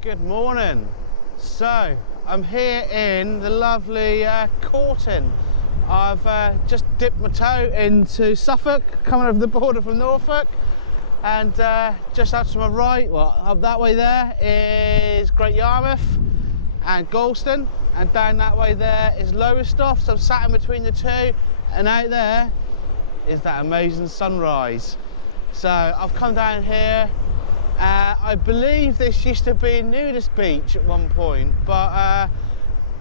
Good morning. So I'm here in the lovely Corton. I've just dipped my toe into Suffolk, coming over the border from Norfolk, and just out to my right, well, up that way there is Great Yarmouth and Galston, and down that way there is Lowestoft. So I'm sat in between the two, and out there is that amazing sunrise. So I've come down here. I believe this used to be a nudist beach at one point, but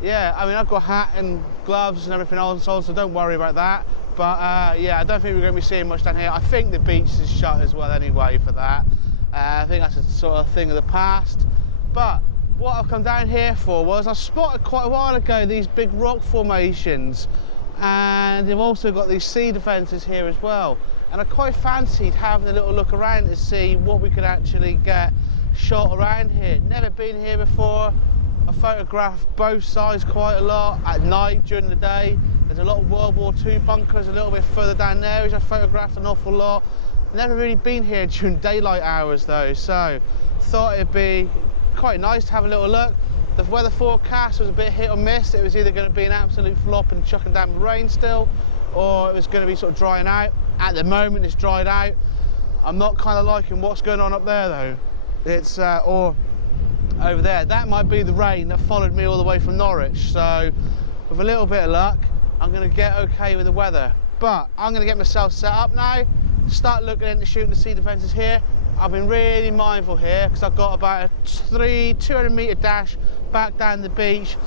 yeah, I mean, I've got a hat and gloves and everything else, so don't worry about that. But yeah, I don't think we're going to be seeing much down here. I think the beach is shut as well anyway for that. I think that's a sort of thing of the past. But what I've come down here for was I spotted quite a while ago these big rock formations, and they've also got these sea defences here as well. And I quite fancied having a little look around to see what we could actually get shot around here. Never been here before. I photographed both sides quite a lot at night, during the day. There's a lot of World War II bunkers a little bit further down there, which I photographed an awful lot. Never really been here during daylight hours though, so thought it'd be quite nice to have a little look. The weather forecast was a bit hit or miss. It was either going to be an absolute flop and chucking down with rain still, or it was going to be sort of drying out. At the moment it's dried out. I'm not kind of liking what's going on up there though. It's or over there, that might be the rain that followed me all the way from Norwich. So with a little bit of luck, I'm going to get okay with the weather. But I'm going to get myself set up now, start looking into shooting the sea defences here. I've been really mindful here because I've got about a 200 metre dash back down the beach.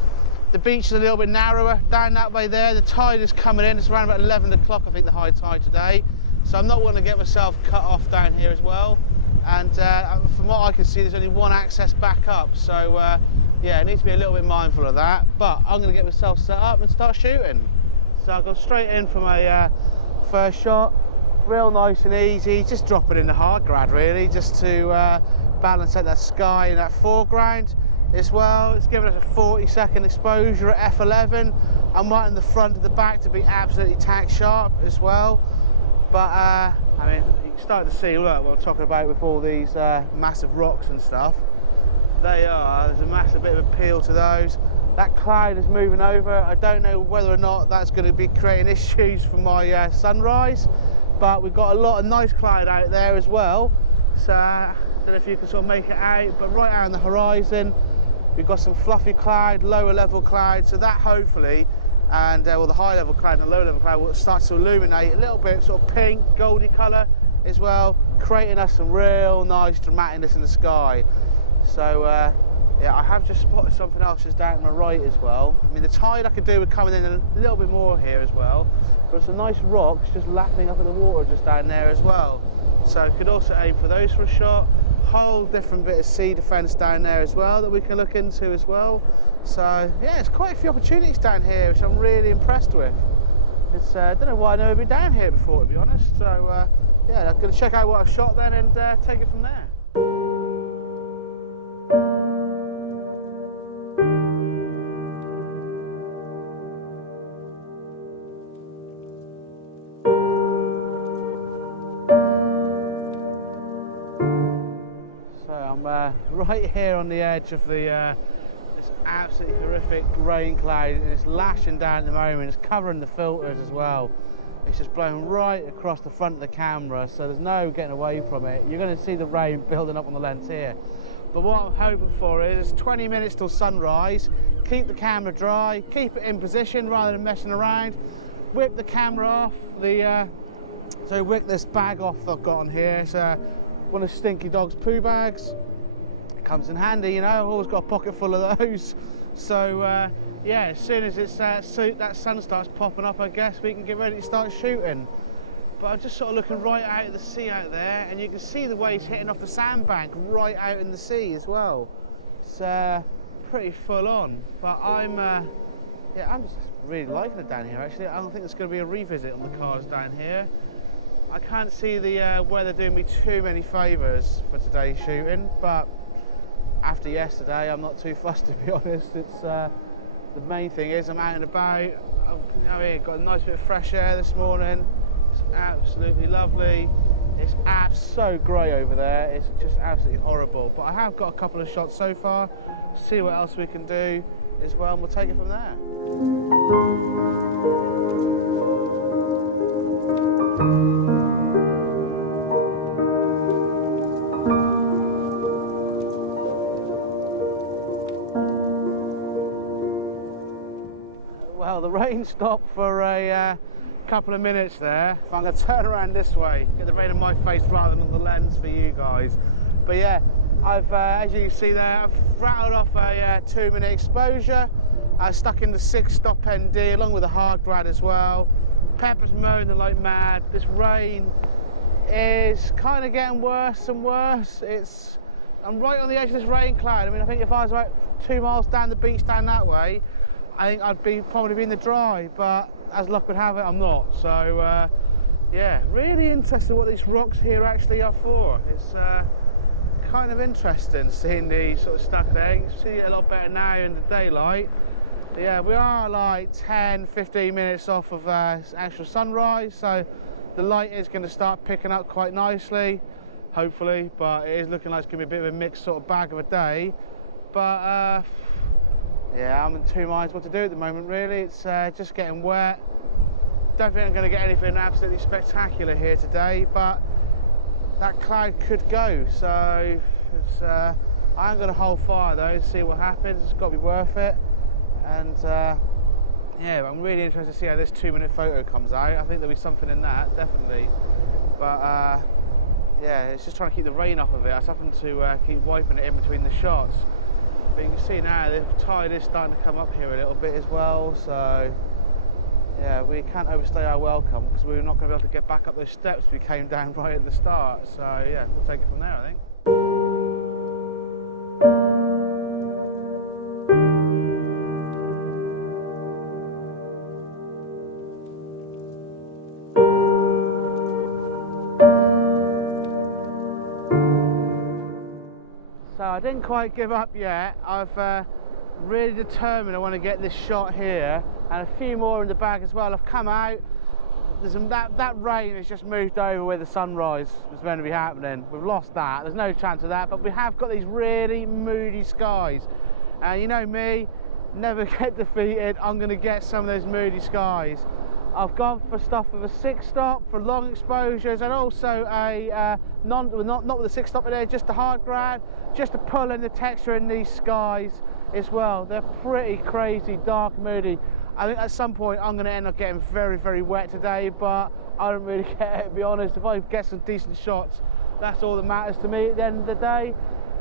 The beach is a little bit narrower down that way there. The tide is coming in. It's around about 11 o'clock, I think, the high tide today. So I'm not going to get myself cut off down here as well. And from what I can see, there's only one access back up. So yeah, I need to be a little bit mindful of that. But I'm going to get myself set up and start shooting. So I'll go straight in for my first shot. Real nice and easy. Just drop it in the hard grad, really, just to balance out that sky and that foreground. As well, it's given us a 40-second exposure at f11. I'm right in the front and the back to be absolutely tack sharp as well. But I mean, you can start to see, look, what I'm talking about with all these massive rocks and stuff. There's a massive bit of appeal to those. That cloud is moving over. I don't know whether or not that's going to be creating issues for my sunrise, but we've got a lot of nice cloud out there as well. So I don't know if you can sort of make it out, but right out on the horizon, we've got some fluffy cloud, lower level cloud, so that hopefully, and well, the high level cloud and the low level cloud will start to illuminate a little bit, sort of pink, goldy colour as well, creating us some real nice dramaticness in the sky. So yeah, I have just spotted something else just down to my right as well. I mean, the tide I could do with coming in a little bit more here as well, but some nice rocks just lapping up in the water just down there as well. So I could also aim for those for a shot. Whole different bit of sea defence down there as well that we can look into as well. So yeah, there's quite a few opportunities down here which I'm really impressed with. It's I don't know why I've never been down here before, to be honest. So yeah, I'm going to check out what I've shot then and take it from there. Right here on the edge of the this absolutely horrific rain cloud, and it's lashing down at the moment. It's covering the filters as well. It's just blowing right across the front of the camera, so there's no getting away from it. You're going to see the rain building up on the lens here. But what I'm hoping for is 20 minutes till sunrise, keep the camera dry, keep it in position rather than messing around, whip the camera off, so whip this bag off I've got on here. It's one of Stinky Dog's poo bags. Comes in handy, you know. I've always got a pocket full of those. So yeah, as soon as it's that sun starts popping up, I guess we can get ready to start shooting. But I'm just sort of looking right out at the sea out there, and you can see the waves hitting off the sandbank right out in the sea as well. It's pretty full on. But yeah, I'm just really liking it down here actually. I don't think there's going to be a revisit on the cars down here. I can't see the weather doing me too many favours for today's shooting, but after yesterday, I'm not too fussed, to be honest. It's the main thing is I'm out and about. I've got a nice bit of fresh air this morning. It's absolutely lovely. It's so grey over there, it's just absolutely horrible. But I have got a couple of shots so far, see what else we can do as well, and we'll take it from there. Well, the rain stopped for a couple of minutes there. I'm going to turn around this way, get the rain on my face rather than on the lens for you guys. But yeah, I've, as you can see there, I've rattled off a 2-minute exposure. I stuck in the 6-stop ND along with a hard grad as well. Pepper's moaning like mad. This rain is kind of getting worse and worse. I'm right on the edge of this rain cloud. I mean, I think if I was about 2 miles down the beach down that way, I think I'd probably be in the dry, but as luck would have it, I'm not. So yeah, really interesting what these rocks here actually are for. It's kind of interesting seeing these sort of stuck there. You can see it a lot better now in the daylight. But yeah, we are like 10-15 minutes off of actual sunrise, so the light is going to start picking up quite nicely, hopefully, but it is looking like it's going to be a bit of a mixed sort of bag of a day. But yeah, I'm in two minds what to do at the moment, really. It's just getting wet. Don't think I'm going to get anything absolutely spectacular here today, but that cloud could go, so it's, I'm going to hold fire though and see what happens. It's got to be worth it. And yeah, I'm really interested to see how this 2-minute photo comes out. I think there'll be something in that, definitely. But yeah, it's just trying to keep the rain off of it. I was having to keep wiping it in between the shots. But you can see now the tide is starting to come up here a little bit as well, so yeah, we can't overstay our welcome because we're not going to be able to get back up those steps we came down right at the start. So yeah, we'll take it from there, I think. So I didn't quite give up yet. I've really determined I want to get this shot here and a few more in the bag as well. I've come out, that rain has just moved over where the sunrise was meant to be happening. We've lost that, there's no chance of that, but we have got these really moody skies. And you know me, never get defeated, I'm going to get some of those moody skies. I've gone for stuff with a 6-stop for long exposures, and also a not with a 6-stop in there, just a hard grad, just to pull in the texture in these skies as well. They're pretty crazy, dark, moody. I think at some point I'm going to end up getting very, very wet today, but I don't really care, to be honest. If I get some decent shots, that's all that matters to me at the end of the day.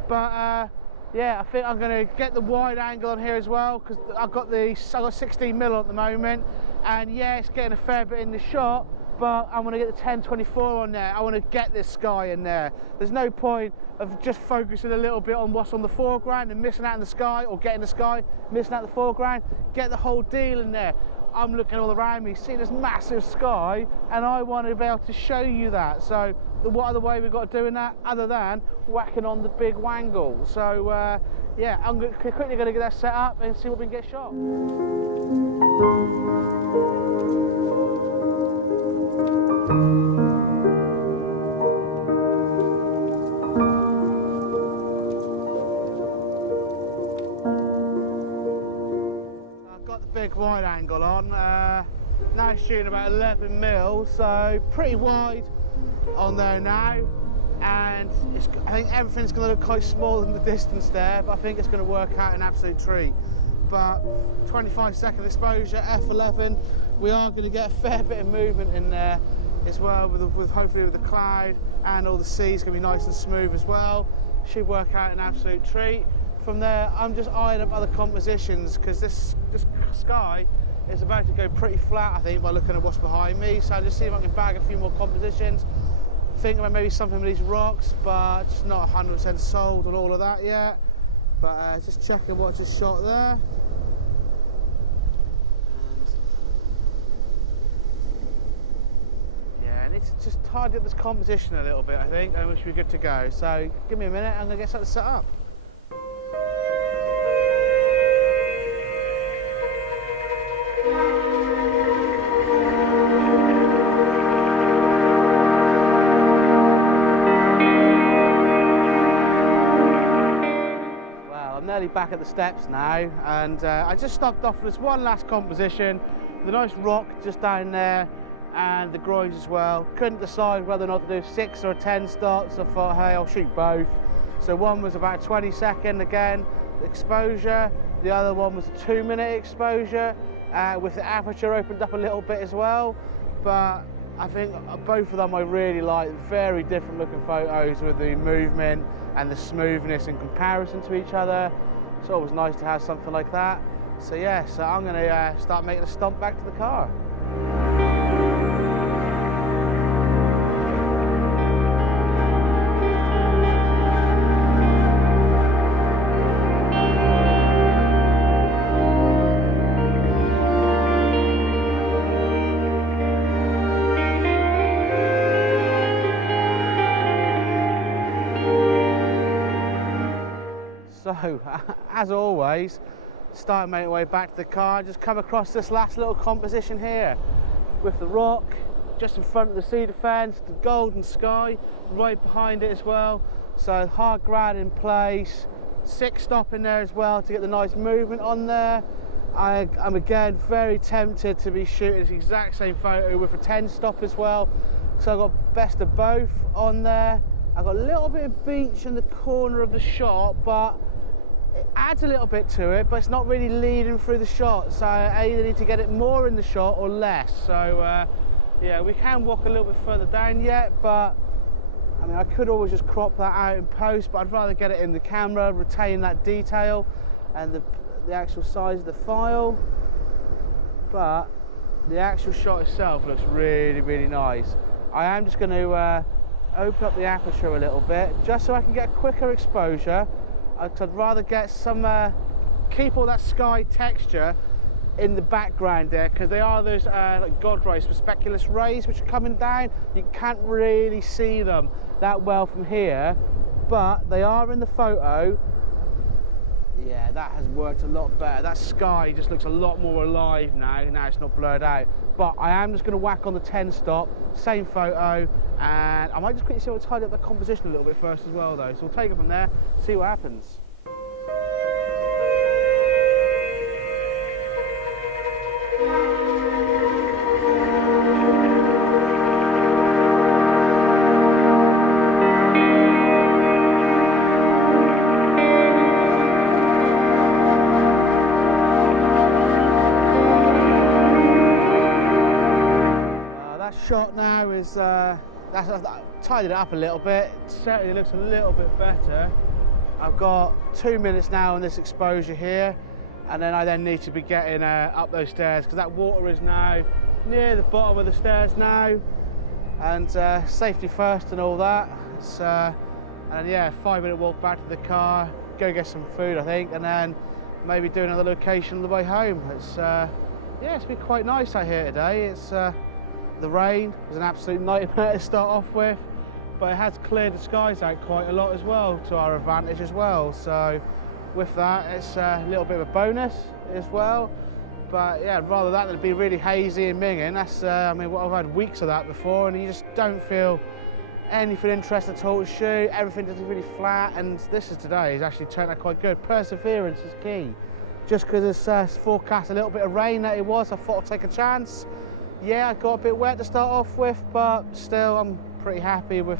But yeah, I think I'm going to get the wide angle on here as well, because I've got 16mm at the moment. And yeah, it's getting a fair bit in the shot, but I'm going to get the 10-24 on there. I want to get this sky in there. There's no point of just focusing a little bit on what's on the foreground and missing out in the sky, or getting the sky, missing out the foreground. Get the whole deal in there. I'm looking all around me, seeing this massive sky, and I want to be able to show you that. So what other way we've got of doing that other than whacking on the big wangle? So yeah, I'm quickly going to get that set up and see what we can get shot. I've got the big wide angle on, now shooting about 11mm, so pretty wide on there now, and I think everything's going to look quite small in the distance there, but I think it's going to work out an absolute treat. But 25-second exposure, f11, we are going to get a fair bit of movement in there as well, with hopefully with the cloud, and all the seas going to be nice and smooth as well. Should work out an absolute treat. From there, I'm just eyeing up other compositions, because this sky is about to go pretty flat, I think, by looking at what's behind me. So I'll just see if I can bag a few more compositions. Think about maybe something with these rocks, but just not 100% sold on all of that yet. But just checking what I just shot there. Yeah, I need to just tidy up this composition a little bit, I think, and we should be good to go. So give me a minute, I'm going to get something set up. I'm nearly back at the steps now, and I just stopped off for this one last composition, the nice rock just down there, and the groins as well. Couldn't decide whether or not to do 6 or 10 stops. I thought, hey, I'll shoot both. So one was about a 20-second again exposure, the other one was a 2-minute exposure with the aperture opened up a little bit as well. But I think both of them I really like. Very different looking photos with the movement and the smoothness in comparison to each other. It's always nice to have something like that. So yeah, so I'm going to start making a stomp back to the car. So, as always, starting my way back to the car, just come across this last little composition here with the rock just in front of the cedar fence, the golden sky right behind it as well. So hard grad in place, 6 stop in there as well to get the nice movement on there. I'm again very tempted to be shooting this exact same photo with a 10 stop as well. So I've got best of both on there. I've got a little bit of beach in the corner of the shot, but it adds a little bit to it, but it's not really leading through the shot. So I either need to get it more in the shot or less. So yeah, we can walk a little bit further down yet, but I mean, I could always just crop that out in post, but I'd rather get it in the camera, retain that detail and the actual size of the file. But the actual shot itself looks really, really nice. I am just going to open up the aperture a little bit just so I can get a quicker exposure. I'd rather get some keep all that sky texture in the background there, because they are those like God rays, speculous rays which are coming down. You can't really see them that well from here, but they are in the photo. Yeah, that has worked a lot better. That sky just looks a lot more alive now it's not blurred out. But I am just going to whack on the 10 stop, same photo, and I might just quickly see if I tidy up the composition a little bit first as well though. So we'll take it from there, see what happens. Shot now is I've tidied it up a little bit. It certainly looks a little bit better. I've got 2 minutes now on this exposure here, and then I need to be getting up those stairs, because that water is now near the bottom of the stairs now, and safety first and all that. It's, and yeah, 5-minute walk back to the car, go get some food I think, and then maybe do another location on the way home. It's yeah, it's been quite nice out here today. It's the rain was an absolute nightmare to start off with, but it has cleared the skies out quite a lot as well, to our advantage as well. So with that, it's a little bit of a bonus as well. But yeah, rather that than be really hazy and minging. That's I mean, I've had weeks of that before, and you just don't feel anything interesting at all to shoot. Everything just really flat, and this is today has actually turned out quite good. Perseverance is key. Just because it's forecast a little bit of rain that it was, I thought I'd take a chance. Yeah, I got a bit wet to start off with, but still I'm pretty happy with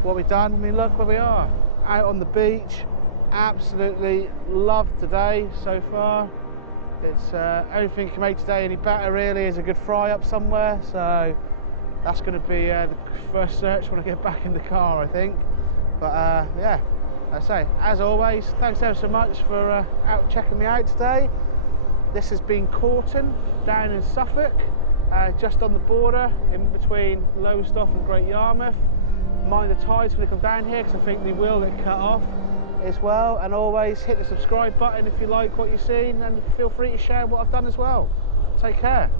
what we've done. I mean, look where we are, out on the beach. Absolutely loved today so far. It's anything can make today any better really is a good fry up somewhere, so that's going to be the first search when I get back in the car, I think. But yeah, like I say, as always, thanks ever so much for out checking me out today. This has been Corton down in Suffolk. Just on the border in between Lowestoft and Great Yarmouth. Mind the tides when they come down here, because I think they will get cut off as well. And always hit the subscribe button if you like what you've seen, and feel free to share what I've done as well. Take care.